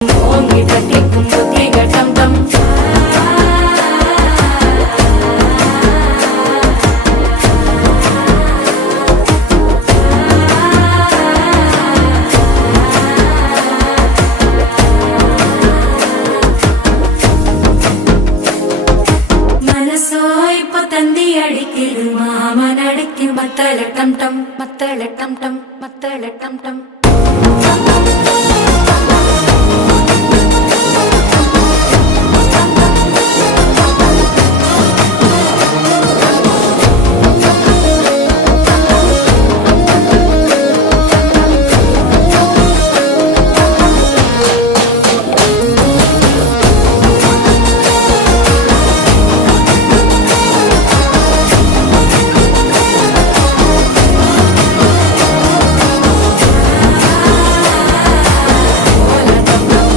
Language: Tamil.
ஓங்கி தட்டிக்கும் புத்திக டம் டம் தந்தி அடிக்குது மாமன் அடிக்கும் மத்தள டம் டம் மத்தள டம் டம் மத்தள டம் டம்